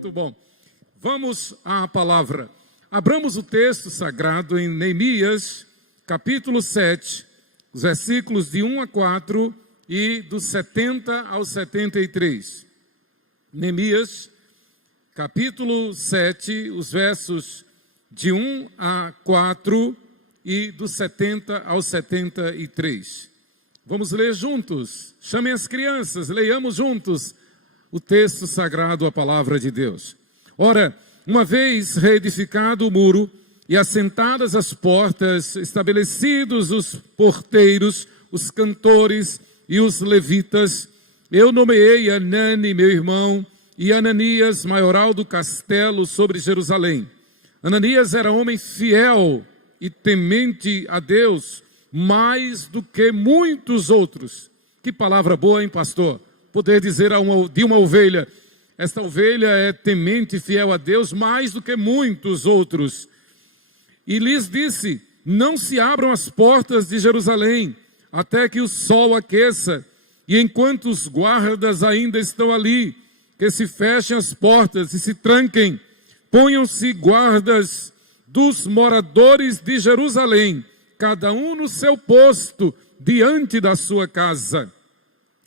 Muito bom. Vamos à palavra. Abramos o texto sagrado em Neemias, capítulo 7, os versículos de 1 a 4 e dos 70 ao 73. Neemias, capítulo 7, os versos de 1 a 4 e dos 70 ao 73. Vamos ler juntos. Chamem as crianças, leiamos juntos o texto sagrado, a palavra de Deus. Ora, uma vez reedificado o muro e assentadas as portas, estabelecidos os porteiros, os cantores e os levitas, eu nomeei Anani, meu irmão, e Ananias, maioral do castelo sobre Jerusalém. Ananias era homem fiel e temente a Deus, mais do que muitos outros. Que palavra boa, hein, pastor? Poder dizer de uma ovelha: esta ovelha é temente e fiel a Deus mais do que muitos outros. E lhes disse: não se abram as portas de Jerusalém, até que o sol aqueça, e enquanto os guardas ainda estão ali, que se fechem as portas e se tranquem, ponham-se guardas dos moradores de Jerusalém, cada um no seu posto, diante da sua casa.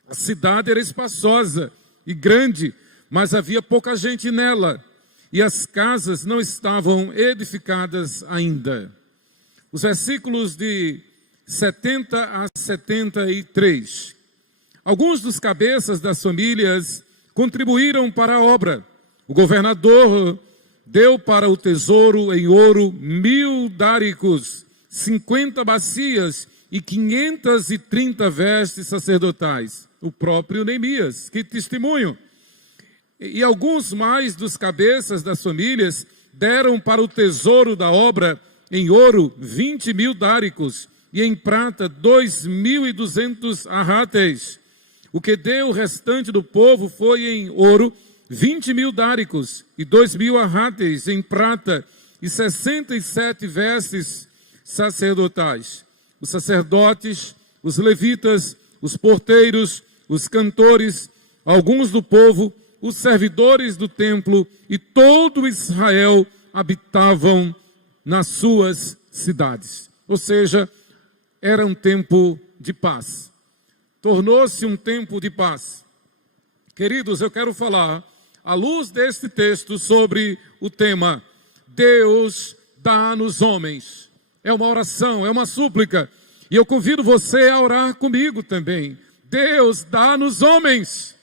A cidade era espaçosa e grande, mas havia pouca gente nela, e as casas não estavam edificadas ainda. Os versículos de 70 a 73. Alguns dos cabeças das famílias contribuíram para a obra. O governador deu para o tesouro em ouro 1000 dáricos, 50 bacias e 530 vestes sacerdotais. O próprio Neemias, que testemunho. E alguns mais dos cabeças das famílias deram para o tesouro da obra em ouro 20.000 dáricos e em prata 2.200 arráteis. O que deu o restante do povo foi em ouro 20.000 dáricos e 2.000 arráteis em prata e 67 vestes sacerdotais. Os sacerdotes, os levitas, os porteiros, os cantores, alguns do povo, os servidores do templo e todo Israel habitavam nas suas cidades. Ou seja, era um tempo de paz. Tornou-se um tempo de paz. Queridos, eu quero falar, à luz deste texto, sobre o tema Deus dá nos homens. É uma oração, é uma súplica. E eu convido você a orar comigo também. Deus dá nos homens.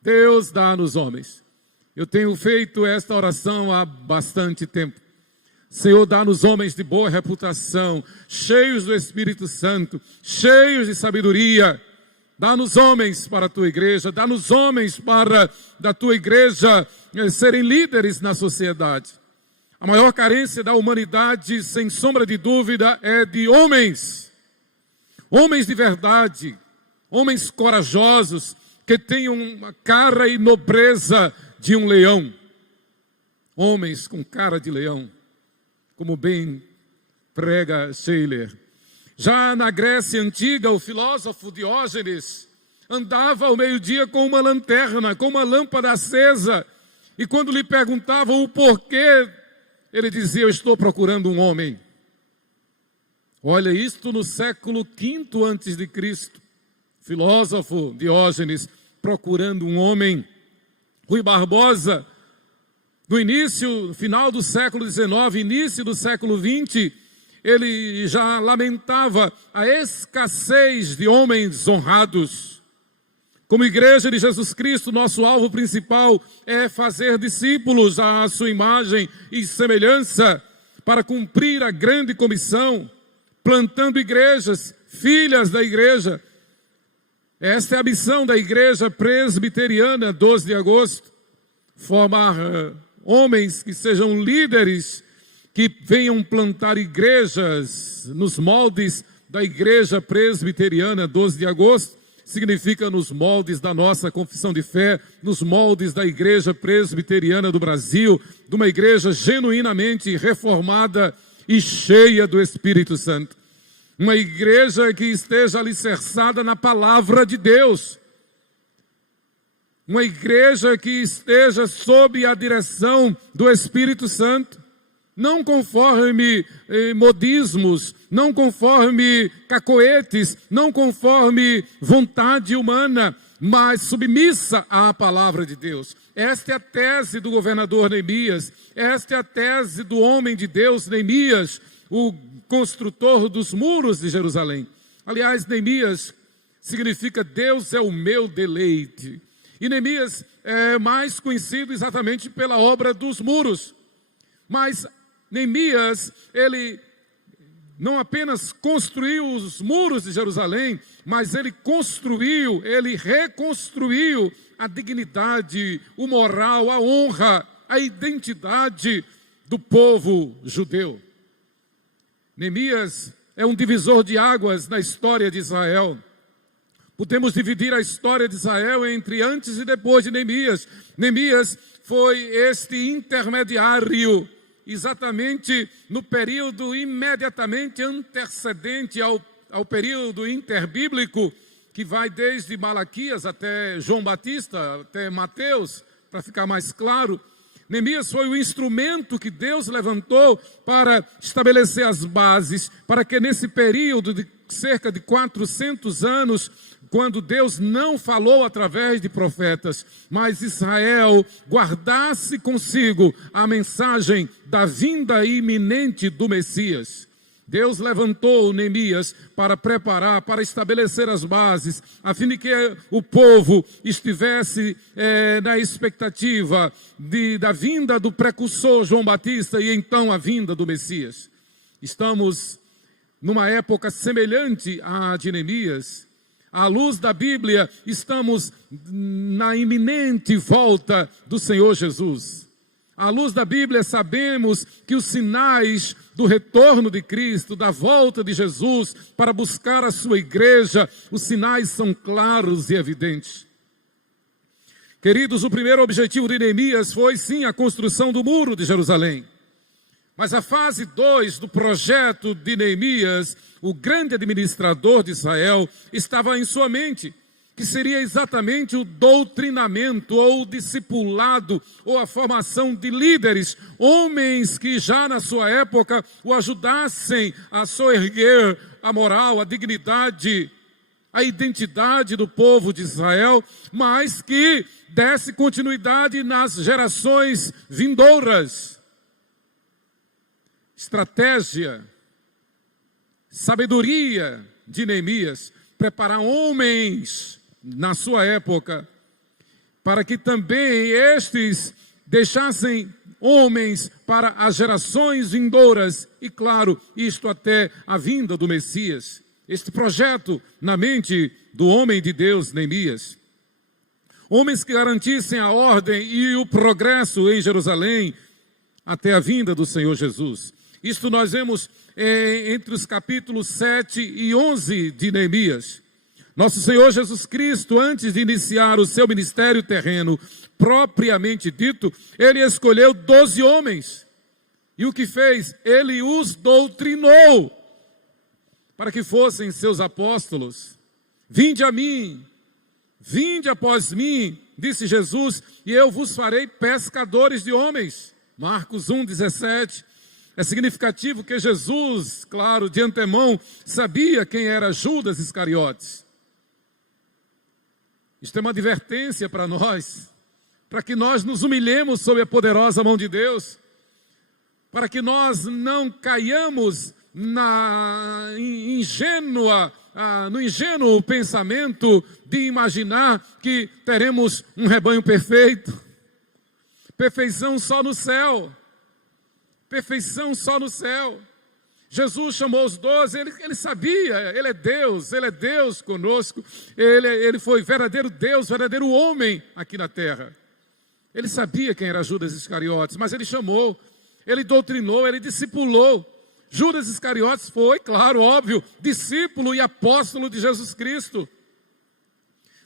Deus dá nos homens. Eu tenho feito esta oração há bastante tempo. Senhor, dá nos homens de boa reputação, cheios do Espírito Santo, cheios de sabedoria. Dá nos homens para a tua igreja, dá nos homens para da tua igreja serem líderes na sociedade. A maior carência da humanidade, sem sombra de dúvida, é de homens. Homens de verdade, homens corajosos, que tenham uma cara e nobreza de um leão. Homens com cara de leão, como bem prega Schiller. Já na Grécia Antiga, o filósofo Diógenes andava ao meio-dia com uma lanterna, com uma lâmpada acesa, e quando lhe perguntavam o porquê, ele dizia: eu estou procurando um homem. Olha, isto no século V a.C., filósofo Diógenes procurando um homem. Rui Barbosa, no final do século XIX, início do século XX, ele já lamentava a escassez de homens honrados. Como igreja de Jesus Cristo, nosso alvo principal é fazer discípulos à sua imagem e semelhança para cumprir a grande comissão, plantando igrejas, filhas da igreja. Esta é a missão da Igreja Presbiteriana, 12 de agosto, formar homens que sejam líderes, que venham plantar igrejas nos moldes da Igreja Presbiteriana, 12 de agosto, significa nos moldes da nossa confissão de fé, nos moldes da Igreja Presbiteriana do Brasil, de uma igreja genuinamente reformada e cheia do Espírito Santo. Uma igreja que esteja alicerçada na palavra de Deus. uma igreja que esteja sob a direção do Espírito Santo, não conforme modismos, não conforme cacoetes, não conforme vontade humana, mas submissa à palavra de Deus. Esta é a tese do governador Neemias, esta é a tese do homem de Deus, Neemias, o construtor dos muros de Jerusalém. Aliás, Neemias significa Deus é o meu deleite. E Neemias é mais conhecido exatamente pela obra dos muros. Mas Neemias, ele não apenas construiu os muros de Jerusalém, mas ele reconstruiu a dignidade, o moral, a honra, a identidade do povo judeu. Neemias é um divisor de águas na história de Israel. Podemos dividir a história de Israel entre antes e depois de Neemias. Neemias foi este intermediário, exatamente no período imediatamente antecedente ao período interbíblico, que vai desde Malaquias até João Batista, até Mateus, para ficar mais claro. Neemias foi o instrumento que Deus levantou para estabelecer as bases, para que nesse período de cerca de 400 anos, quando Deus não falou através de profetas, mas Israel guardasse consigo a mensagem da vinda iminente do Messias. Deus levantou Neemias para preparar, para estabelecer as bases, a fim de que o povo estivesse na expectativa da vinda do precursor João Batista e então a vinda do Messias. Estamos numa época semelhante à de Neemias. À luz da Bíblia, estamos na iminente volta do Senhor Jesus. À luz da Bíblia, sabemos que os sinais do retorno de Cristo, da volta de Jesus para buscar a sua igreja, os sinais são claros e evidentes. Queridos, o primeiro objetivo de Neemias foi sim a construção do muro de Jerusalém. Mas a fase 2 do projeto de Neemias, o grande administrador de Israel, estava em sua mente, que seria exatamente o doutrinamento ou o discipulado ou a formação de líderes, homens que já na sua época o ajudassem a soerguer a moral, a dignidade, a identidade do povo de Israel, mas que desse continuidade nas gerações vindouras. Estratégia, sabedoria de Neemias, preparar homens na sua época, para que também estes deixassem homens para as gerações vindouras, e claro, isto até a vinda do Messias. Este projeto na mente do homem de Deus, Neemias. Homens que garantissem a ordem e o progresso em Jerusalém até a vinda do Senhor Jesus. Isto nós vemos entre os capítulos 7 e 11 de Neemias. Nosso Senhor Jesus Cristo, antes de iniciar o seu ministério terreno, propriamente dito, ele escolheu 12 homens. E o que fez? Ele os doutrinou para que fossem seus apóstolos. Vinde a mim, vinde após mim, disse Jesus, e eu vos farei pescadores de homens. Marcos 1,17. É significativo que Jesus, claro, de antemão, sabia quem era Judas Iscariotes. Isto é uma advertência para nós, para que nós nos humilhemos sob a poderosa mão de Deus, para que nós não caiamos no ingênuo pensamento de imaginar que teremos um rebanho perfeito. Perfeição só no céu. Perfeição só no céu. Jesus chamou os 12, ele sabia, ele é Deus conosco, ele foi verdadeiro Deus, verdadeiro homem aqui na terra. Ele sabia quem era Judas Iscariotes, mas ele chamou, ele doutrinou, ele discipulou. Judas Iscariotes foi, claro, óbvio, discípulo e apóstolo de Jesus Cristo.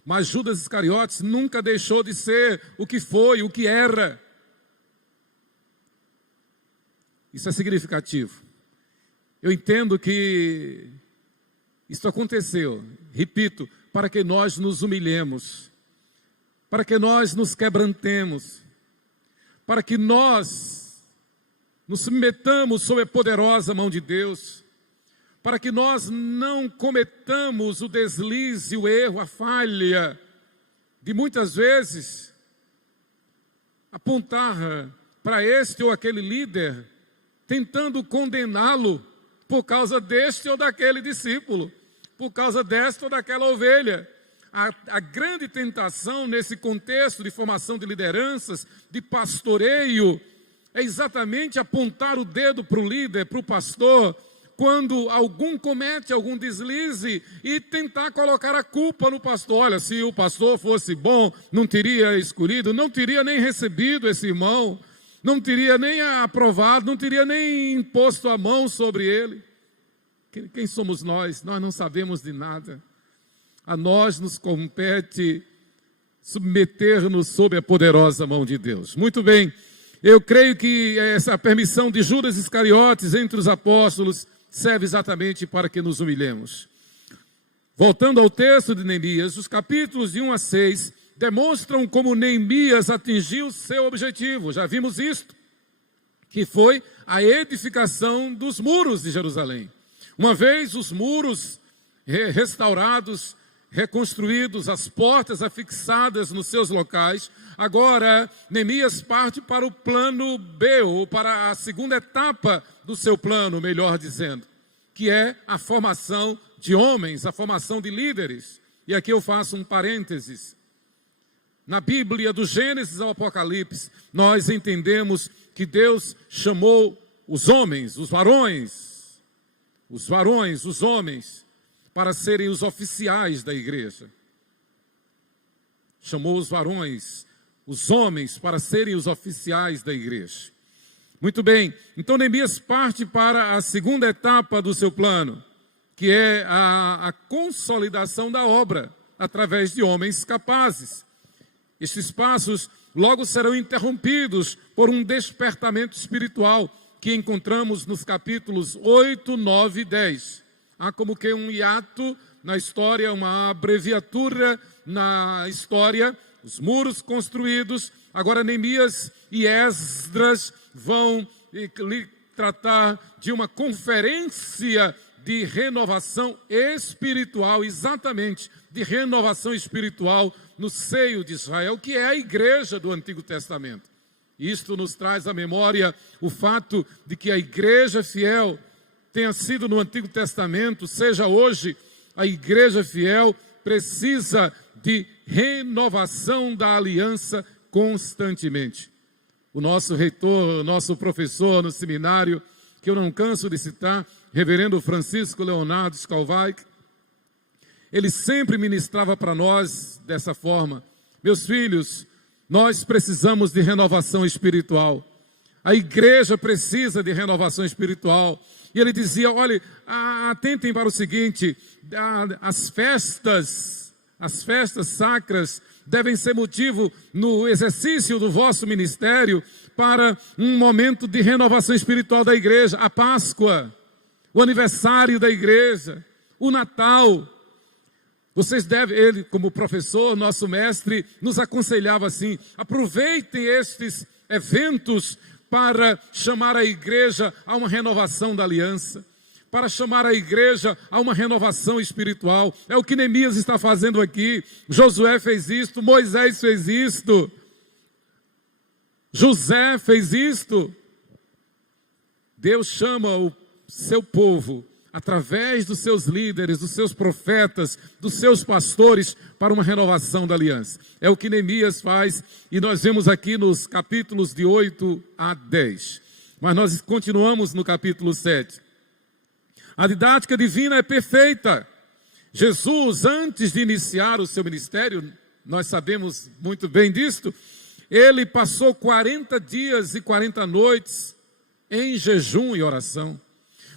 Mas Judas Iscariotes nunca deixou de ser o que foi, o que era. Isso é significativo. Eu entendo que isso aconteceu, repito, para que nós nos humilhemos, para que nós nos quebrantemos, para que nós nos submetamos sob a poderosa mão de Deus, para que nós não cometamos o deslize, o erro, a falha, de muitas vezes apontar para este ou aquele líder, tentando condená-lo por causa deste ou daquele discípulo, por causa desta ou daquela ovelha. A grande tentação nesse contexto de formação de lideranças, de pastoreio, é exatamente apontar o dedo para o líder, para o pastor, quando algum comete algum deslize e tentar colocar a culpa no pastor. Olha, se o pastor fosse bom, não teria escolhido, não teria nem recebido esse irmão, não teria nem aprovado, não teria nem imposto a mão sobre ele. Quem somos nós? Nós não sabemos de nada. A nós nos compete submeter-nos sob a poderosa mão de Deus. Muito bem, eu creio que essa permissão de Judas Iscariotes entre os apóstolos serve exatamente para que nos humilhemos. Voltando ao texto de Neemias, os capítulos de 1 a 6 demonstram como Neemias atingiu seu objetivo. Já vimos isto, que foi a edificação dos muros de Jerusalém. Uma vez os muros restaurados, reconstruídos, as portas afixadas nos seus locais, agora Neemias parte para o plano B, ou para a segunda etapa do seu plano, melhor dizendo, que é a formação de homens, a formação de líderes. E aqui eu faço um parênteses. Na Bíblia, do Gênesis ao Apocalipse, nós entendemos que Deus chamou os homens, os homens, para serem os oficiais da igreja. Chamou os varões, os homens, para serem os oficiais da igreja. Muito bem, então Neemias parte para a segunda etapa do seu plano, que é a consolidação da obra, através de homens capazes. Estes passos logo serão interrompidos por um despertamento espiritual, que encontramos nos capítulos 8, 9 e 10. Há como que um hiato na história, uma abreviatura na história, os muros construídos. Agora Neemias e Esdras vão tratar de uma conferência de renovação espiritual, exatamente, de renovação espiritual no seio de Israel, que é a igreja do Antigo Testamento. Isto nos traz à memória o fato de que a igreja fiel tenha sido no Antigo Testamento, seja hoje, a igreja fiel precisa de renovação da aliança constantemente. O nosso reitor, o nosso professor no seminário, que eu não canso de citar, reverendo Francisco Leonardo Scalvaic, ele sempre ministrava para nós dessa forma: meus filhos, nós precisamos de renovação espiritual. A igreja precisa de renovação espiritual. E ele dizia: olha, atentem para o seguinte, as festas sacras devem ser motivo no exercício do vosso ministério para um momento de renovação espiritual da igreja. A Páscoa, o aniversário da igreja, o Natal. Vocês devem, ele como professor, nosso mestre, nos aconselhava assim: aproveitem estes eventos para chamar a igreja a uma renovação da aliança, para chamar a igreja a uma renovação espiritual. É o que Neemias está fazendo aqui. Josué fez isto, Moisés fez isto, José fez isto. Deus chama o seu povo, através dos seus líderes, dos seus profetas, dos seus pastores, para uma renovação da aliança. É o que Neemias faz, e nós vemos aqui nos capítulos de 8 a 10. Mas nós continuamos no capítulo 7. A didática divina é perfeita. Jesus, antes de iniciar o seu ministério, nós sabemos muito bem disto, ele passou 40 dias e 40 noites em jejum e oração.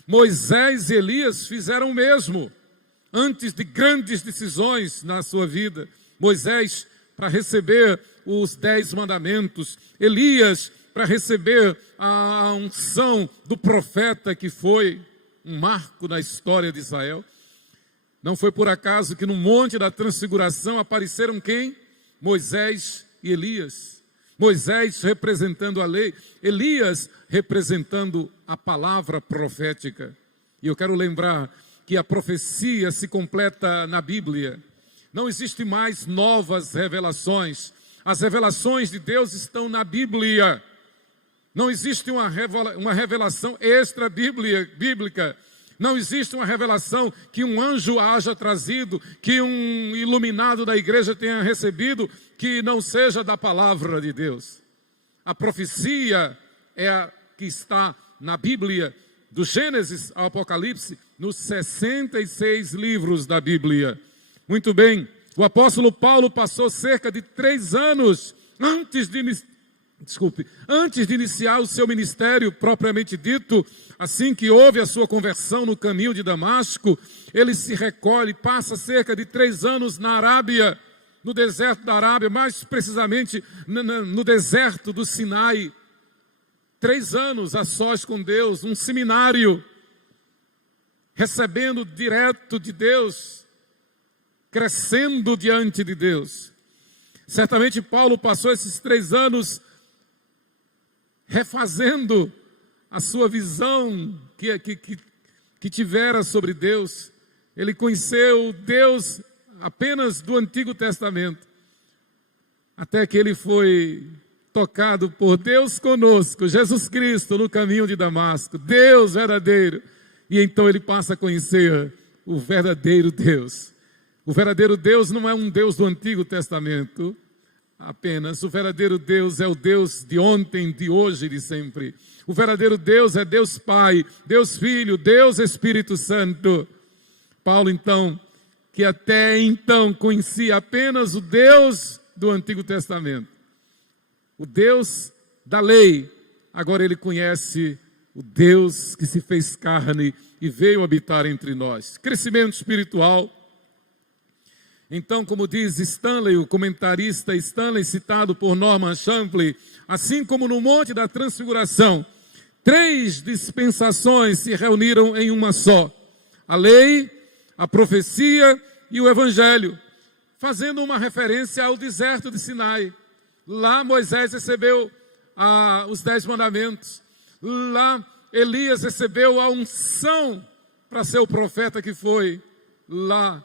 Moisés e Elias fizeram o mesmo, antes de grandes decisões na sua vida. Moisés para receber os 10 mandamentos, Elias para receber a unção do profeta, que foi um marco na história de Israel. Não foi por acaso que no Monte da Transfiguração apareceram quem? Moisés e Elias. Moisés representando a lei, Elias representando a palavra profética. E eu quero lembrar que a profecia se completa na Bíblia. Não existe mais novas revelações. As revelações de Deus estão na Bíblia. Não existe uma revelação extra-bíblica. Não existe uma revelação que um anjo haja trazido, que um iluminado da igreja tenha recebido, que não seja da palavra de Deus. A profecia é a que está na Bíblia, do Gênesis ao Apocalipse, nos 66 livros da Bíblia. Muito bem, o apóstolo Paulo passou cerca de 3 anos antes de iniciar o seu ministério propriamente dito. Assim que houve a sua conversão no caminho de Damasco, ele se recolhe, passa cerca de 3 anos na Arábia, no deserto da Arábia, mais precisamente no deserto do Sinai. 3 anos a sós com Deus, um seminário, recebendo direto de Deus, crescendo diante de Deus. Certamente Paulo passou esses 3 anos refazendo a sua visão que tivera sobre Deus. Ele conheceu Deus apenas do Antigo Testamento, até que ele foi tocado por Deus conosco, Jesus Cristo no caminho de Damasco, Deus verdadeiro, e então ele passa a conhecer o verdadeiro Deus. O verdadeiro Deus não é um Deus do Antigo Testamento apenas. O verdadeiro Deus é o Deus de ontem, de hoje e de sempre. O verdadeiro Deus é Deus Pai, Deus Filho, Deus Espírito Santo. Paulo, então, que até então conhecia apenas o Deus do Antigo Testamento, o Deus da lei, agora ele conhece o Deus que se fez carne e veio habitar entre nós. Crescimento espiritual. Então, como diz Stanley, o comentarista Stanley, citado por Norman Champlin, assim como no Monte da Transfiguração, 3 dispensações se reuniram em uma só: a lei, a profecia e o evangelho, fazendo uma referência ao deserto de Sinai. Lá Moisés recebeu os 10 mandamentos. Lá Elias recebeu a unção para ser o profeta que foi. Lá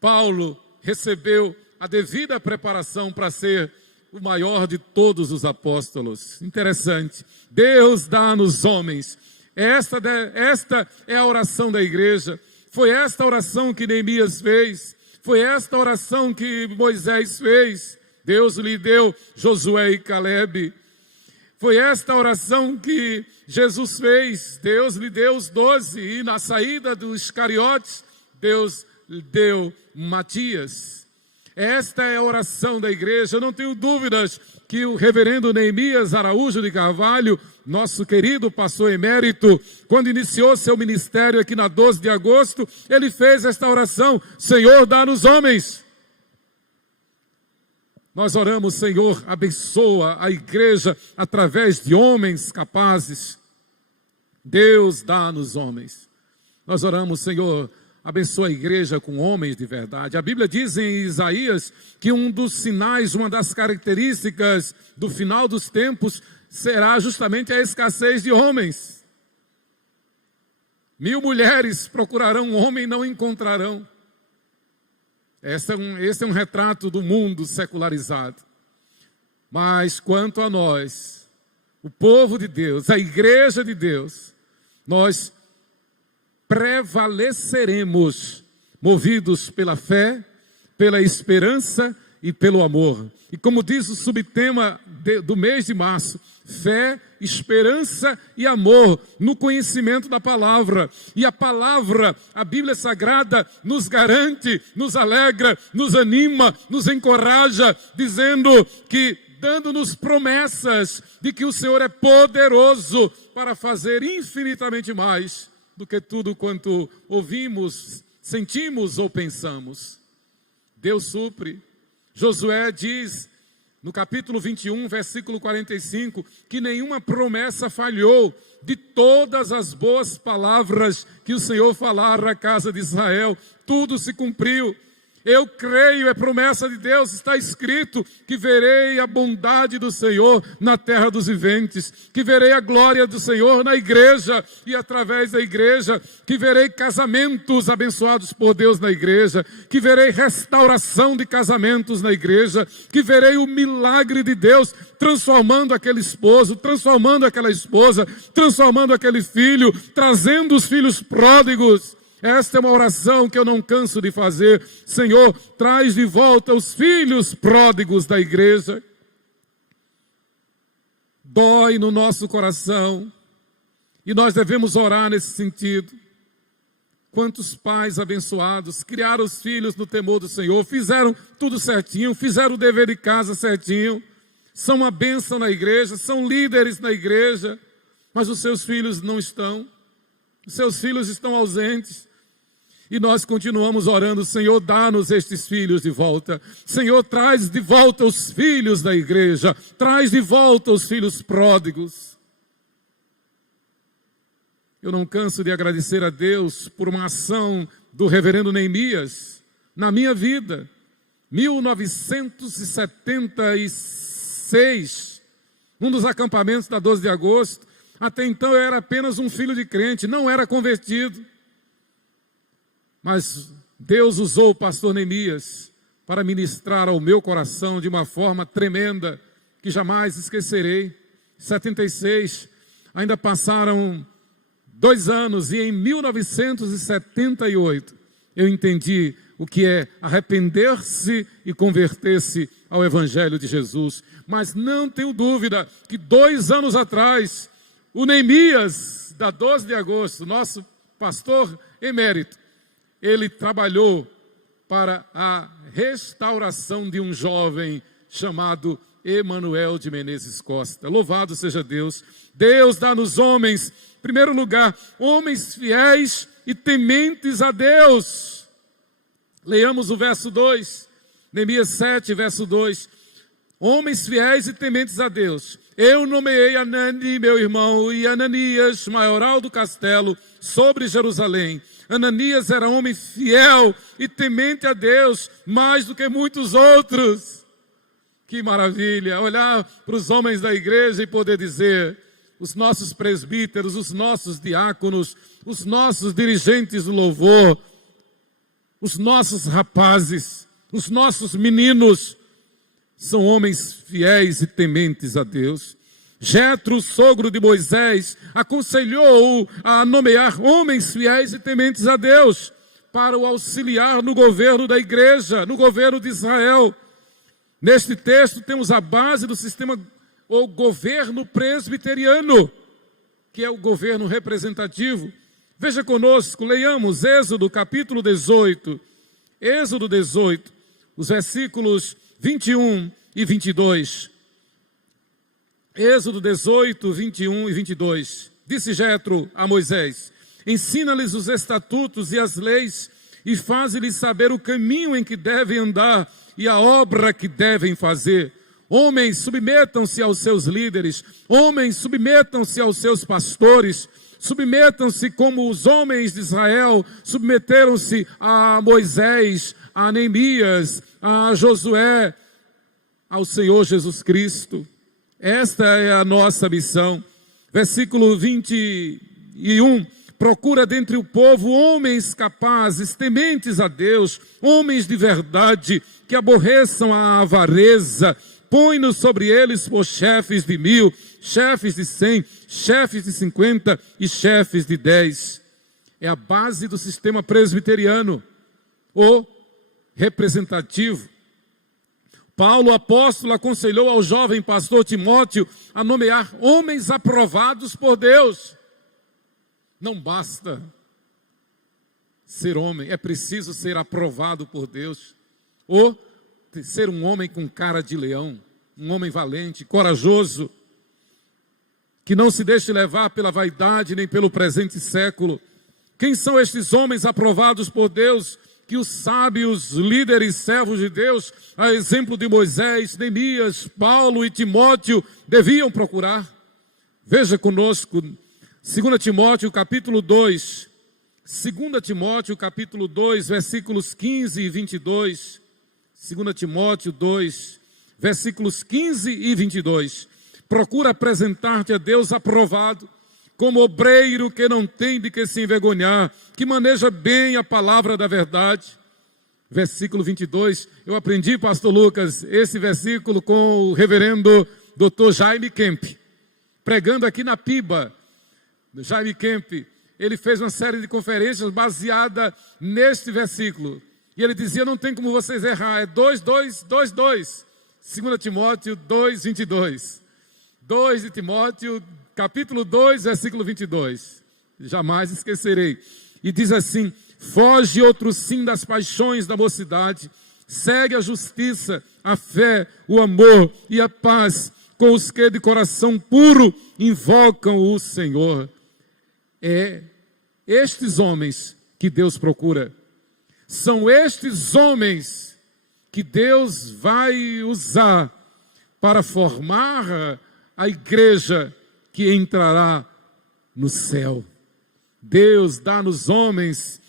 Paulo recebeu a devida preparação para ser o maior de todos os apóstolos. Interessante. Deus dá nos homens. Esta é a oração da igreja. Foi esta oração que Neemias fez. Foi esta oração que Moisés fez. Deus lhe deu Josué e Caleb. Foi esta oração que Jesus fez. Deus lhe deu os 12. E na saída dos Iscariotes, Deus lhe deu Matias. Esta é a oração da igreja. Eu não tenho dúvidas que o reverendo Neemias Araújo de Carvalho, nosso querido pastor emérito, quando iniciou seu ministério aqui na 12 de agosto, ele fez esta oração: Senhor, dá-nos homens. Nós oramos: Senhor, abençoa a igreja através de homens capazes. Deus dá-nos homens. Nós oramos: Senhor, abençoa a igreja com homens de verdade. A Bíblia diz em Isaías que um dos sinais, uma das características do final dos tempos será justamente a escassez de homens. 1000 mulheres procurarão um homem e não encontrarão. Esse é um retrato do mundo secularizado. Mas quanto a nós, o povo de Deus, a igreja de Deus, nós prevaleceremos, movidos pela fé, pela esperança e pelo amor. E como diz o subtema do mês de março, fé, esperança e amor no conhecimento da palavra. E a palavra, a Bíblia Sagrada, nos garante, nos alegra, nos anima, nos encoraja, dizendo que, dando-nos promessas de que o Senhor é poderoso para fazer infinitamente mais do que tudo quanto ouvimos, sentimos ou pensamos. Deus supre. Josué diz, no capítulo 21, versículo 45, que nenhuma promessa falhou de todas as boas palavras que o Senhor falara à casa de Israel. Tudo se cumpriu. Eu creio, é promessa de Deus, está escrito que verei a bondade do Senhor na terra dos viventes, que verei a glória do Senhor na igreja e através da igreja, que verei casamentos abençoados por Deus na igreja, que verei restauração de casamentos na igreja, que verei o milagre de Deus transformando aquele esposo, transformando aquela esposa, transformando aquele filho, trazendo os filhos pródigos. Esta é uma oração que eu não canso de fazer. Senhor, traz de volta os filhos pródigos da igreja. Dói no nosso coração e nós devemos orar nesse sentido. Quantos pais abençoados criaram os filhos no temor do Senhor, fizeram tudo certinho, fizeram o dever de casa certinho, são uma bênção na igreja, são líderes na igreja, mas os seus filhos não estão, os seus filhos estão ausentes. E nós continuamos orando: Senhor, dá-nos estes filhos de volta. Senhor, traz de volta os filhos da igreja. Traz de volta os filhos pródigos. Eu não canso de agradecer a Deus por uma ação do reverendo Neemias na minha vida. 1976, um dos acampamentos da 12 de agosto. Até então eu era apenas um filho de crente, não era convertido. Mas Deus usou o pastor Neemias para ministrar ao meu coração de uma forma tremenda, que jamais esquecerei. Em 76, ainda passaram 2 anos, e em 1978, eu entendi o que é arrepender-se e converter-se ao Evangelho de Jesus. Mas não tenho dúvida que 2 anos atrás, o Neemias, da 12 de agosto, nosso pastor emérito, ele trabalhou para a restauração de um jovem chamado Emanuel de Menezes Costa. Louvado seja Deus. Deus dá nos homens, em primeiro lugar, homens fiéis e tementes a Deus. Leamos o verso 2, Neemias 7, verso 2. Homens fiéis e tementes a Deus. Eu nomeei Anani, meu irmão, e Ananias, maioral do castelo, sobre Jerusalém. Ananias era homem fiel e temente a Deus, mais do que muitos outros. Que maravilha, olhar para os homens da igreja e poder dizer: os nossos presbíteros, os nossos diáconos, os nossos dirigentes do louvor, os nossos rapazes, os nossos meninos, são homens fiéis e tementes a Deus. Jetro, sogro de Moisés, aconselhou-o a nomear homens fiéis e tementes a Deus para o auxiliar no governo da igreja, no governo de Israel. Neste texto temos a base do sistema, o governo presbiteriano, que é o governo representativo. Veja conosco, leiamos Êxodo capítulo 18, Êxodo 18, os versículos 21 e 22. Êxodo 18, 21 e 22. Disse Jetro a Moisés: ensina-lhes os estatutos e as leis, e faze-lhes saber o caminho em que devem andar e a obra que devem fazer. Homens, submetam-se aos seus líderes. Homens, submetam-se aos seus pastores. Submetam-se como os homens de Israel submeteram-se a Moisés, a Neemias, a Josué, ao Senhor Jesus Cristo. Esta é a nossa missão. Versículo 21. Procura dentre o povo homens capazes, tementes a Deus, homens de verdade, que aborreçam a avareza. Põe-nos sobre eles por chefes de 1000, chefes de 100, chefes de 50 e chefes de 10. É a base do sistema presbiteriano, o representativo. Paulo, apóstolo, aconselhou ao jovem pastor Timóteo a nomear homens aprovados por Deus. Não basta ser homem, é preciso ser aprovado por Deus. Ou ser um homem com cara de leão, um homem valente, corajoso, que não se deixe levar pela vaidade nem pelo presente século. Quem são estes homens aprovados por Deus, que os sábios, líderes, servos de Deus, a exemplo de Moisés, Neemias, Paulo e Timóteo, deviam procurar? Veja conosco, 2 Timóteo, capítulo 2, 2 Timóteo capítulo 2, versículos 15 e 22. 2 Timóteo 2, versículos 15 e 22. Procura apresentar-te a Deus aprovado, como obreiro que não tem de que se envergonhar, que maneja bem a palavra da verdade. Versículo 22, eu aprendi, pastor Lucas, esse versículo com o reverendo Dr. Jaime Kemp, pregando aqui na Piba. Jaime Kemp, ele fez uma série de conferências baseada neste versículo. E ele dizia, não tem como vocês errar, é 2, 2, 2, 2. 2 Timóteo 2, 22. 2 de Timóteo, capítulo 2, versículo 22. Jamais esquecerei. E diz assim, foge outro sim das paixões da mocidade, segue a justiça, a fé, o amor e a paz, com os que de coração puro invocam o Senhor. É estes homens que Deus procura. São estes homens que Deus vai usar para formar a igreja que entrará no céu. Deus dá nos homens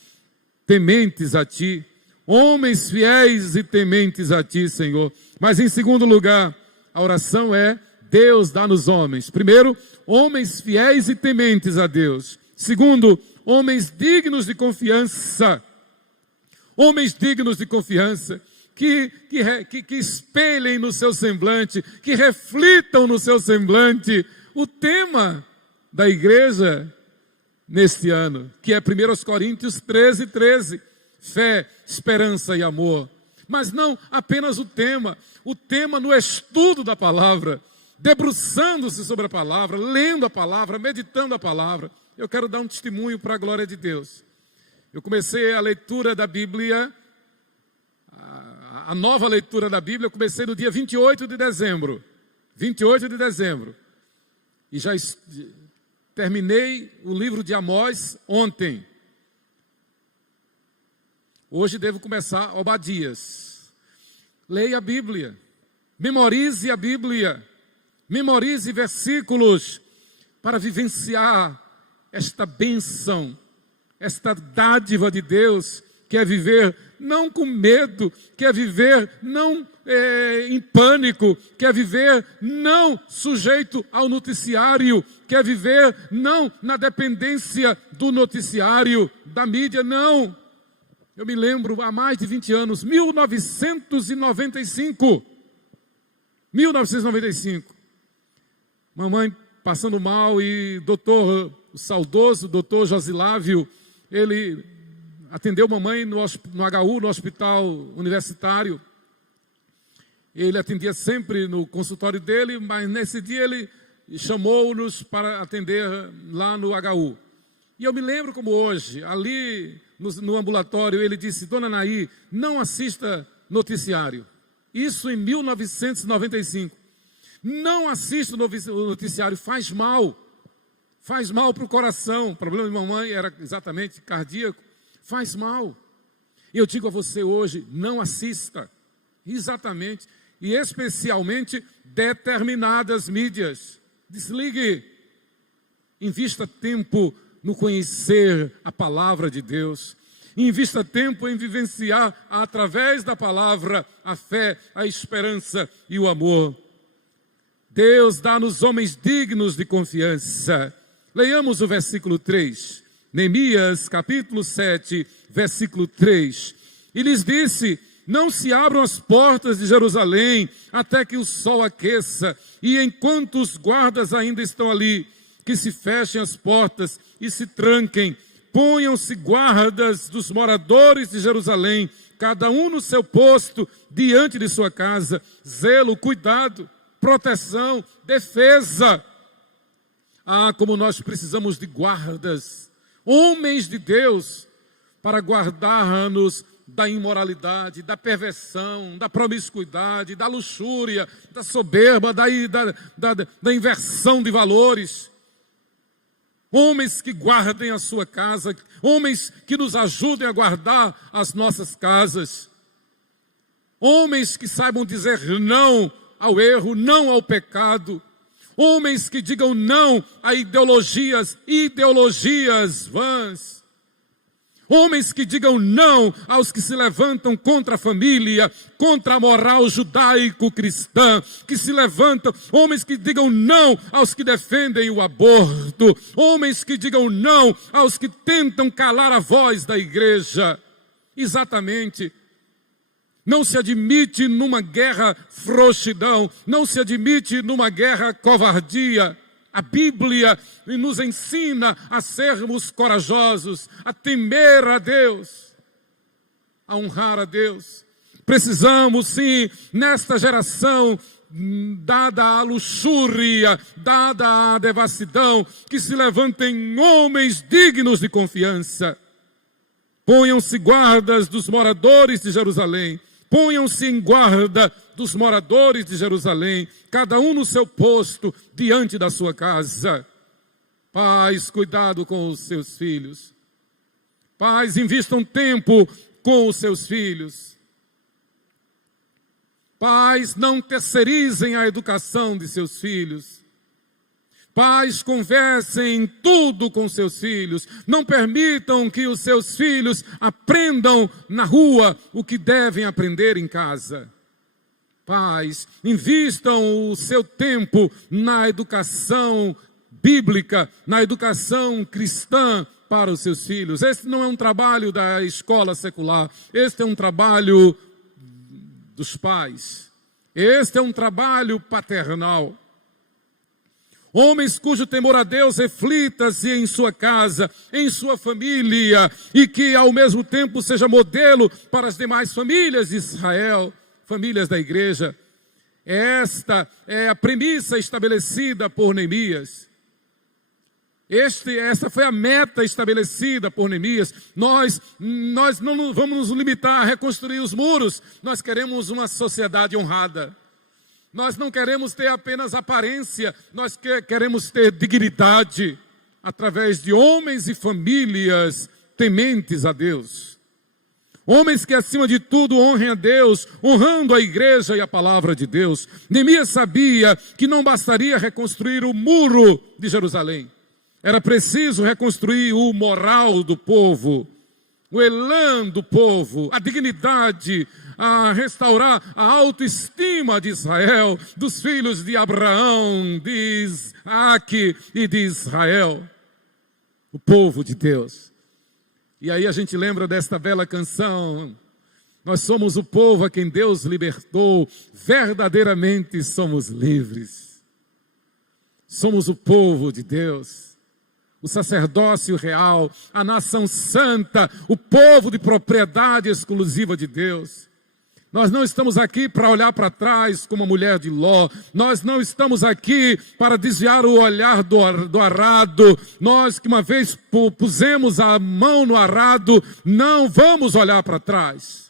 tementes a Ti, homens fiéis e tementes a Ti, Senhor. Mas em segundo lugar, a oração é, Deus dá nos homens. Primeiro, homens fiéis e tementes a Deus. Segundo, homens dignos de confiança. Homens dignos de confiança, que espelhem no seu semblante, que reflitam no seu semblante o tema da igreja neste ano, que é 1 Coríntios 13, 13. Fé, esperança e amor. Mas não apenas o tema no estudo da palavra, debruçando-se sobre a palavra, lendo a palavra, meditando a palavra. Eu quero dar um testemunho para a glória de Deus. Eu comecei a leitura da Bíblia, a nova leitura da Bíblia, eu comecei no dia 28 de dezembro. 28 de dezembro. E já terminei o livro de Amós ontem. Hoje devo começar Obadias. Leia a Bíblia. Memorize a Bíblia. Memorize versículos para vivenciar esta bênção, esta dádiva de Deus, que é viver não com medo, que é viver não em pânico, que é viver não sujeito ao noticiário, que é viver não na dependência do noticiário, da mídia, não. Eu me lembro, há mais de 20 anos, 1995, mamãe passando mal e o saudoso doutor Josilávio, ele atendeu mamãe no HU, no hospital universitário. Ele atendia sempre no consultório dele, mas nesse dia ele chamou-nos para atender lá no HU. E eu me lembro como hoje, ali no ambulatório, ele disse, dona Naí, não assista noticiário. Isso em 1995. Não assista o noticiário, faz mal. Faz mal para o coração. O problema de mamãe era exatamente cardíaco. Faz mal. E eu digo a você hoje, não assista. Exatamente. E especialmente determinadas mídias. Desligue. Invista tempo no conhecer a palavra de Deus. Invista tempo em vivenciar através da palavra a fé, a esperança e o amor. Deus dá nos homens dignos de confiança. Leiamos o versículo 3. Neemias, capítulo 7, versículo 3. E lhes disse, não se abram as portas de Jerusalém até que o sol aqueça, e enquanto os guardas ainda estão ali, que se fechem as portas e se tranquem, ponham-se guardas dos moradores de Jerusalém, cada um no seu posto, diante de sua casa, zelo, cuidado, proteção, defesa. Ah, como nós precisamos de guardas, homens de Deus, para guardar-nos da imoralidade, da perversão, da promiscuidade, da luxúria, da soberba, da inversão de valores. Homens que guardem a sua casa, homens que nos ajudem a guardar as nossas casas. Homens que saibam dizer não ao erro, não ao pecado. Homens que digam não a ideologias vãs. Homens que digam não aos que se levantam contra a família, contra a moral judaico-cristã, que se levantam, homens que digam não aos que defendem o aborto, homens que digam não aos que tentam calar a voz da igreja. Exatamente. Não se admite numa guerra frouxidão, não se admite numa guerra covardia. A Bíblia nos ensina a sermos corajosos, a temer a Deus, a honrar a Deus. Precisamos sim, nesta geração, dada a luxúria, dada a devassidão, que se levantem homens dignos de confiança. Ponham-se guardas dos moradores de Jerusalém. Ponham-se em guarda dos moradores de Jerusalém, cada um no seu posto, diante da sua casa. Pais, cuidado com os seus filhos. Pais, invistam tempo com os seus filhos. Pais, não terceirizem a educação de seus filhos. Pais, conversem tudo com seus filhos. Não permitam que os seus filhos aprendam na rua o que devem aprender em casa. Pais, invistam o seu tempo na educação bíblica, na educação cristã para os seus filhos. Este não é um trabalho da escola secular. Este é um trabalho dos pais. Este é um trabalho paternal. Homens cujo temor a Deus reflita-se em sua casa, em sua família, e que ao mesmo tempo seja modelo para as demais famílias de Israel, famílias da igreja. Esta é a premissa estabelecida por Neemias. Essa foi a meta estabelecida por Neemias. Nós não vamos nos limitar a reconstruir os muros, nós queremos uma sociedade honrada. Nós não queremos ter apenas aparência, nós queremos ter dignidade através de homens e famílias tementes a Deus. Homens que acima de tudo honrem a Deus, honrando a igreja e a palavra de Deus. Neemias sabia que não bastaria reconstruir o muro de Jerusalém. Era preciso reconstruir o moral do povo, o elan do povo, a dignidade, a restaurar a autoestima de Israel, dos filhos de Abraão, de Isaac e de Israel, o povo de Deus. E aí a gente lembra desta bela canção: nós somos o povo a quem Deus libertou, verdadeiramente somos livres. Somos o povo de Deus, o sacerdócio real, a nação santa, o povo de propriedade exclusiva de Deus. Nós não estamos aqui para olhar para trás como a mulher de Ló. Nós não estamos aqui para desviar o olhar do arado. Nós que uma vez pusemos a mão no arado, não vamos olhar para trás.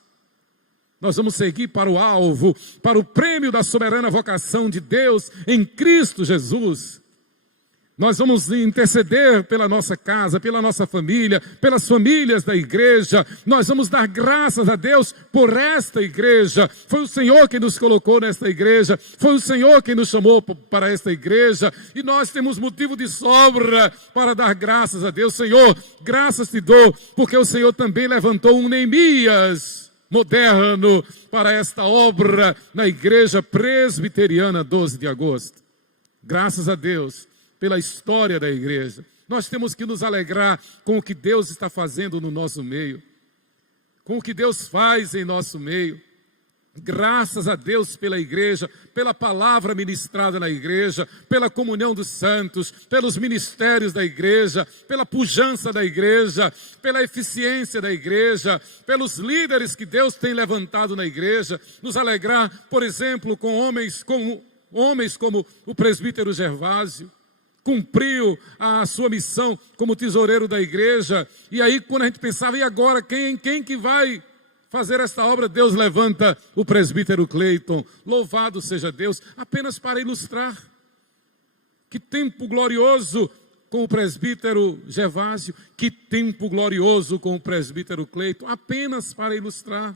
Nós vamos seguir para o alvo, para o prêmio da soberana vocação de Deus em Cristo Jesus. Nós vamos interceder pela nossa casa, pela nossa família, pelas famílias da igreja. Nós vamos dar graças a Deus por esta igreja. Foi o Senhor quem nos colocou nesta igreja. Foi o Senhor quem nos chamou para esta igreja. E nós temos motivo de sobra para dar graças a Deus. Senhor, graças te dou, porque o Senhor também levantou um Neemias moderno para esta obra na igreja presbiteriana 12 de agosto. Graças a Deus pela história da igreja. Nós temos que nos alegrar com o que Deus está fazendo no nosso meio, com o que Deus faz em nosso meio. Graças a Deus pela igreja, pela palavra ministrada na igreja, pela comunhão dos santos, pelos ministérios da igreja, pela pujança da igreja, pela eficiência da igreja, pelos líderes que Deus tem levantado na igreja. Nos alegrar, por exemplo, com homens como o presbítero Gervásio. Cumpriu a sua missão como tesoureiro da igreja. E aí quando a gente pensava, e agora quem que vai fazer esta obra? Deus levanta o presbítero Cleiton. Louvado seja Deus. Apenas para ilustrar. Que tempo glorioso com o presbítero Gervásio. Que tempo glorioso com o presbítero Cleiton. Apenas para ilustrar.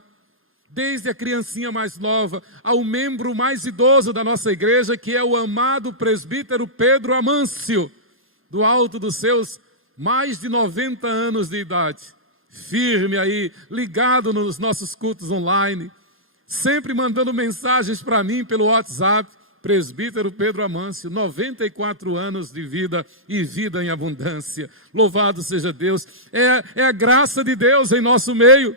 Desde a criancinha mais nova ao membro mais idoso da nossa igreja, que é o amado presbítero Pedro Amâncio, do alto dos seus mais de 90 anos de idade. firme aí, ligado nos nossos cultos online, sempre mandando mensagens para mim pelo WhatsApp. Presbítero Pedro Amâncio, 94 anos de vida e vida em abundância. Louvado seja Deus. É a graça de Deus em nosso meio.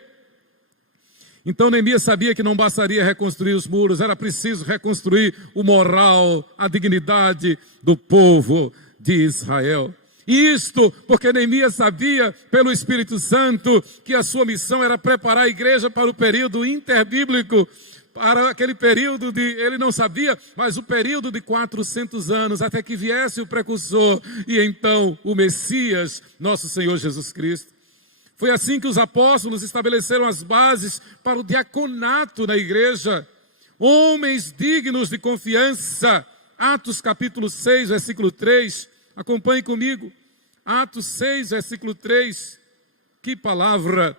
Então Neemias sabia que não bastaria reconstruir os muros, era preciso reconstruir o moral, a dignidade do povo de Israel. E isto porque Neemias sabia, pelo Espírito Santo, que a sua missão era preparar a igreja para o período interbíblico, para aquele período ele não sabia, mas o período de 400 anos, até que viesse o precursor, e então o Messias, nosso Senhor Jesus Cristo. Foi assim que os apóstolos estabeleceram as bases para o diaconato na igreja. Homens dignos de confiança. Atos capítulo 6, versículo 3. Acompanhe comigo. Atos 6, versículo 3. Que palavra!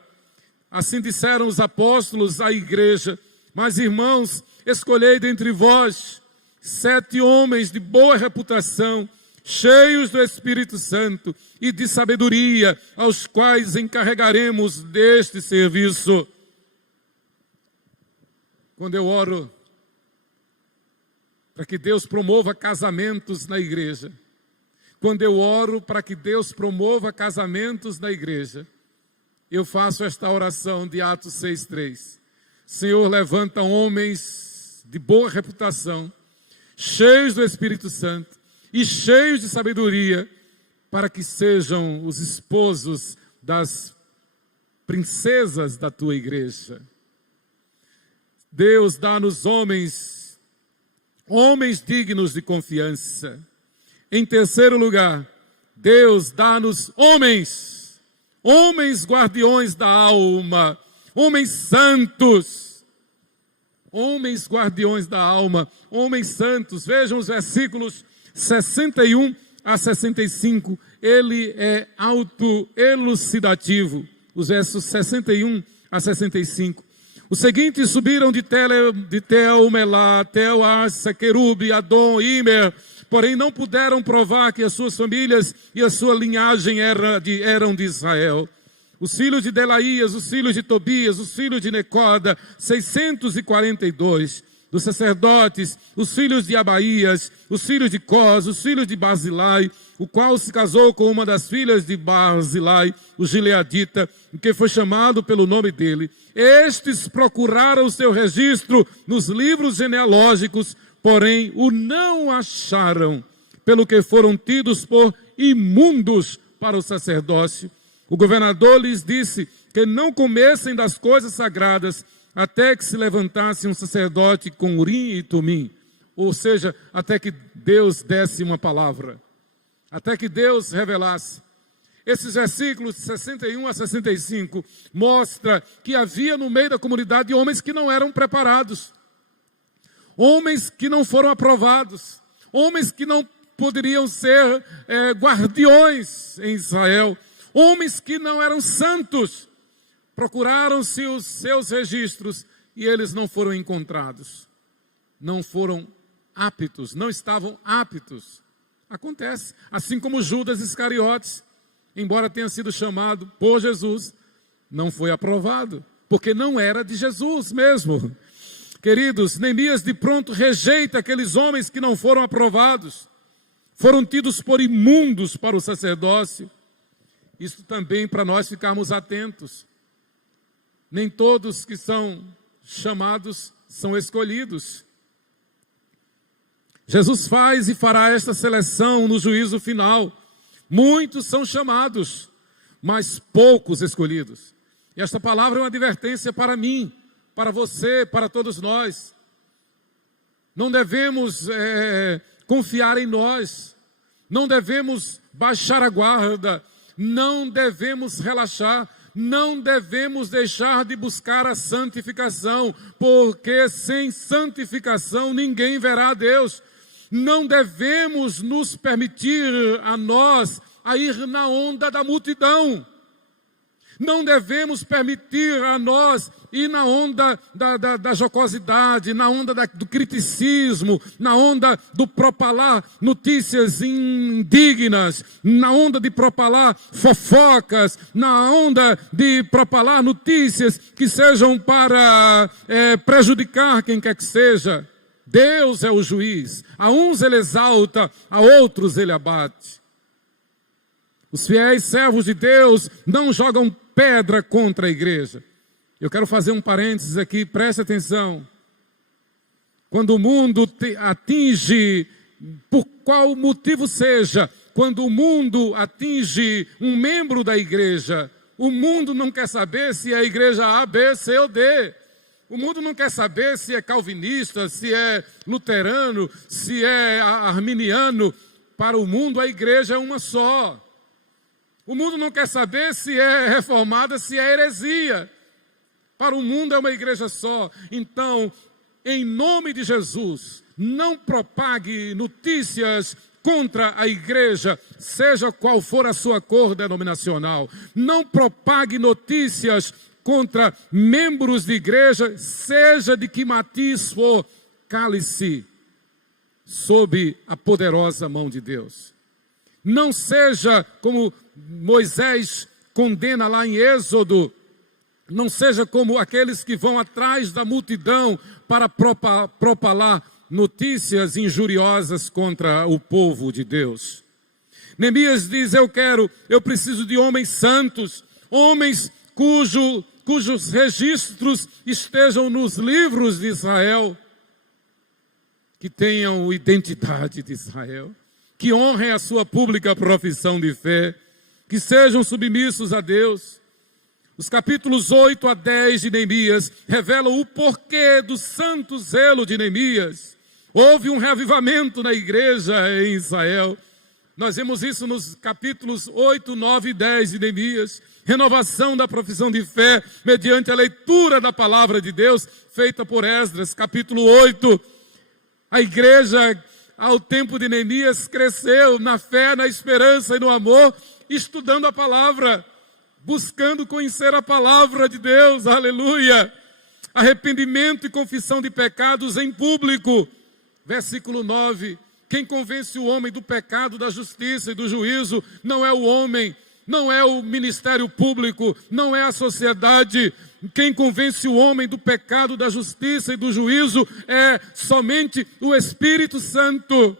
Assim disseram os apóstolos à igreja: mas, irmãos, escolhei dentre vós 7 homens de boa reputação, cheios do Espírito Santo e de sabedoria, aos quais encarregaremos deste serviço. Quando eu oro para que Deus promova casamentos na igreja, quando eu oro para que Deus promova casamentos na igreja, eu faço esta oração de Atos 6:3. Senhor, levanta homens de boa reputação, cheios do Espírito Santo e cheios de sabedoria, para que sejam os esposos das princesas da tua igreja. Deus dá-nos homens dignos de confiança. Em terceiro lugar, Deus dá-nos homens guardiões da alma, homens santos, homens guardiões da alma, homens santos. Vejam os versículos 61 a 65, ele é autoelucidativo. Os versos 61 a 65. Os seguintes subiram de Tel, Melá, Tel, Asa, Querube, Adom, Imer, porém não puderam provar que as suas famílias e a sua linhagem eram de Israel. Os filhos de Delaías, os filhos de Tobias, os filhos de Necoda, 642. Dos sacerdotes, os filhos de Abaías, os filhos de Cós, os filhos de Barzilai, o qual se casou com uma das filhas de Barzilai, o gileadita, que foi chamado pelo nome dele. Estes procuraram o seu registro nos livros genealógicos, porém o não acharam, pelo que foram tidos por imundos para o sacerdócio. O governador lhes disse que não comessem das coisas sagradas, até que se levantasse um sacerdote com Urim e Tumim, ou seja, até que Deus desse uma palavra, até que Deus revelasse. Esses versículos 61 a 65 mostra que havia no meio da comunidade homens que não eram preparados, homens que não foram aprovados, homens que não poderiam ser guardiões em Israel, homens que não eram santos. Procuraram-se os seus registros e eles não foram encontrados. Não foram aptos, não estavam aptos. Acontece. Assim como Judas Iscariotes, embora tenha sido chamado por Jesus, não foi aprovado, porque não era de Jesus mesmo. Queridos, Neemias de pronto rejeita aqueles homens que não foram aprovados, foram tidos por imundos para o sacerdócio. Isso também para nós ficarmos atentos. Nem todos que são chamados são escolhidos. Jesus faz e fará esta seleção no juízo final. Muitos são chamados, mas poucos escolhidos. E esta palavra é uma advertência para mim, para você, para todos nós. Não devemos confiar em nós. Não devemos baixar a guarda. Não devemos relaxar. Não devemos deixar de buscar a santificação, porque sem santificação ninguém verá a Deus. Não devemos nos permitir a nós a ir na onda da multidão. Não devemos permitir a nós ir na onda da jocosidade, na onda do criticismo, na onda do propalar notícias indignas, na onda de propalar fofocas, na onda de propalar notícias que sejam para prejudicar quem quer que seja. Deus é o juiz. A uns ele exalta, a outros ele abate. Os fiéis servos de Deus não jogam pedra contra a igreja. Eu quero fazer um parênteses aqui, preste atenção. Quando o mundo atinge, por qual motivo seja, quando o mundo atinge um membro da igreja, o mundo não quer saber se é a igreja A, B, C ou D. O mundo não quer saber se é calvinista, se é luterano, se é arminiano. Para o mundo a igreja é uma só. O mundo não quer saber se é reformada, se é heresia. Para o mundo é uma igreja só. Então, em nome de Jesus, não propague notícias contra a igreja, seja qual for a sua cor denominacional. Não propague notícias contra membros de igreja, seja de que matiz for. Cale-se sob a poderosa mão de Deus. Não seja como Moisés condena lá em Êxodo, não seja como aqueles que vão atrás da multidão para propalar notícias injuriosas contra o povo de Deus. Neemias diz, eu preciso de homens santos, homens cujos registros estejam nos livros de Israel, que tenham identidade de Israel, que honrem a sua pública profissão de fé, que sejam submissos a Deus. Os capítulos 8 a 10 de Neemias revelam o porquê do santo zelo de Neemias. Houve um reavivamento na igreja em Israel. Nós vemos isso nos capítulos 8, 9 e 10 de Neemias. Renovação da profissão de fé mediante a leitura da palavra de Deus, feita por Esdras, capítulo 8. A igreja, ao tempo de Neemias, cresceu na fé, na esperança e no amor, estudando a palavra, buscando conhecer a palavra de Deus, aleluia. Arrependimento e confissão de pecados em público. Versículo 9, quem convence o homem do pecado, da justiça e do juízo, não é o homem, não é o ministério público, não é a sociedade. Quem convence o homem do pecado, da justiça e do juízo é somente o Espírito Santo.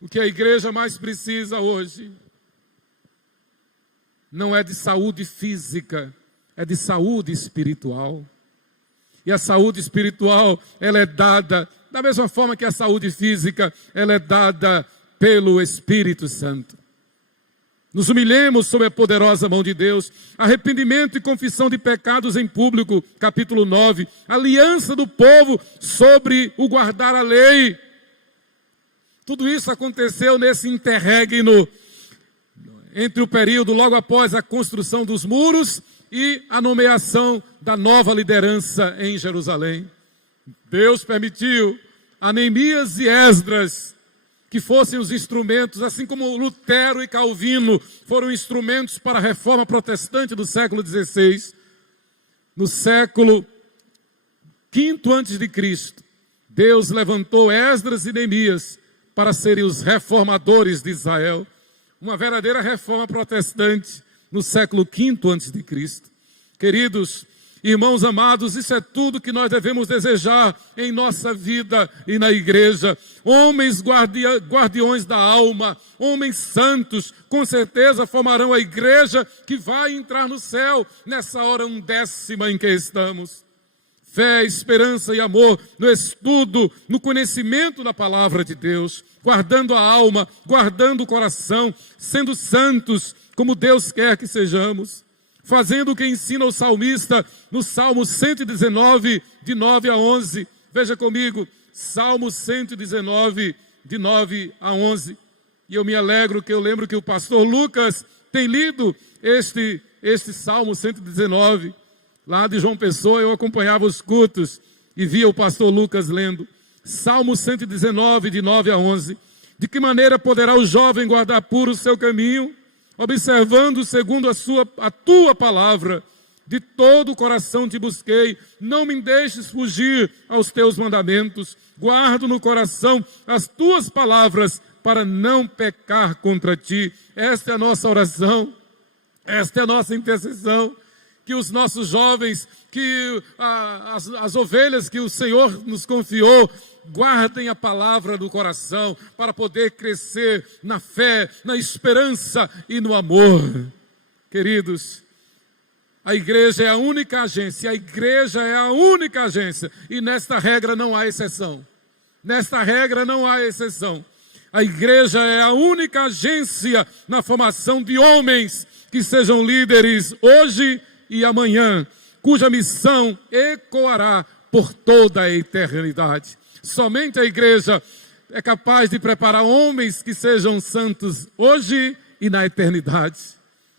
O que a igreja mais precisa hoje não é de saúde física, é de saúde espiritual. E a saúde espiritual, ela é dada, da mesma forma que a saúde física, ela é dada pelo Espírito Santo. Nos humilhemos sob a poderosa mão de Deus. Arrependimento e confissão de pecados em público, capítulo 9. Aliança do povo sobre o guardar a lei. Tudo isso aconteceu nesse interregno, entre o período logo após a construção dos muros e a nomeação da nova liderança em Jerusalém. Deus permitiu a Neemias e Esdras que fossem os instrumentos, assim como Lutero e Calvino foram instrumentos para a reforma protestante do século XVI. No século V a.C., Deus levantou Esdras e Neemias para serem os reformadores de Israel. Uma verdadeira reforma protestante no século V a.C. Queridos irmãos amados, isso é tudo que nós devemos desejar em nossa vida e na igreja. Homens guardiões da alma, homens santos, com certeza formarão a igreja que vai entrar no céu nessa hora undécima em que estamos. Fé, esperança e amor no estudo, no conhecimento da palavra de Deus, guardando a alma, guardando o coração, sendo santos como Deus quer que sejamos. Fazendo o que ensina o salmista no Salmo 119, de 9 a 11. Veja comigo, Salmo 119, de 9 a 11. E eu me alegro que eu lembro que o pastor Lucas tem lido este Salmo 119. Lá de João Pessoa eu acompanhava os cultos e via o pastor Lucas lendo. Salmo 119, de 9 a 11. De que maneira poderá o jovem guardar puro o seu caminho? observando segundo a tua palavra. De todo o coração te busquei, não me deixes fugir aos teus mandamentos. Guardo no coração as tuas palavras para não pecar contra ti. Esta é a nossa oração, esta é a nossa intercessão. Que os nossos jovens, que as ovelhas que o Senhor nos confiou, guardem a palavra no coração para poder crescer na fé, na esperança e no amor. Queridos, a igreja é a única agência, e nesta regra não há exceção. Nesta regra não há exceção. A igreja é a única agência na formação de homens que sejam líderes hoje e amanhã, cuja missão ecoará por toda a eternidade. Somente a igreja é capaz de preparar homens que sejam santos hoje e na eternidade.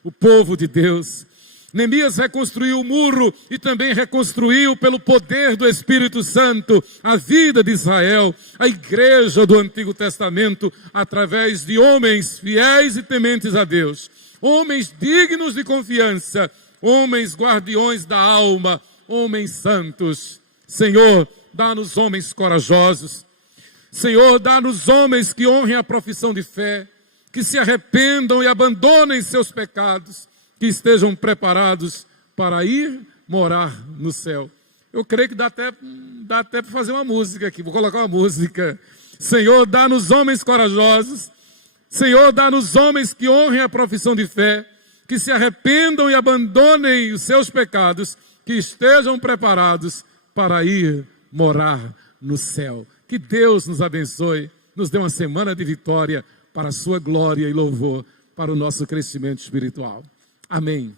O povo de Deus. Neemias reconstruiu o muro e também reconstruiu pelo poder do Espírito Santo a vida de Israel, a igreja do Antigo Testamento, através de homens fiéis e tementes a Deus, homens dignos de confiança, homens guardiões da alma, homens santos. Senhor, dá-nos homens corajosos. Senhor, dá-nos homens que honrem a profissão de fé, que se arrependam e abandonem seus pecados, que estejam preparados para ir morar no céu. Eu creio que dá até para fazer uma música aqui, vou colocar uma música. Senhor, dá-nos homens corajosos. Senhor, dá-nos homens que honrem a profissão de fé, que se arrependam e abandonem os seus pecados, que estejam preparados para ir morar no céu. Que Deus nos abençoe, nos dê uma semana de vitória para a sua glória e louvor, para o nosso crescimento espiritual. Amém.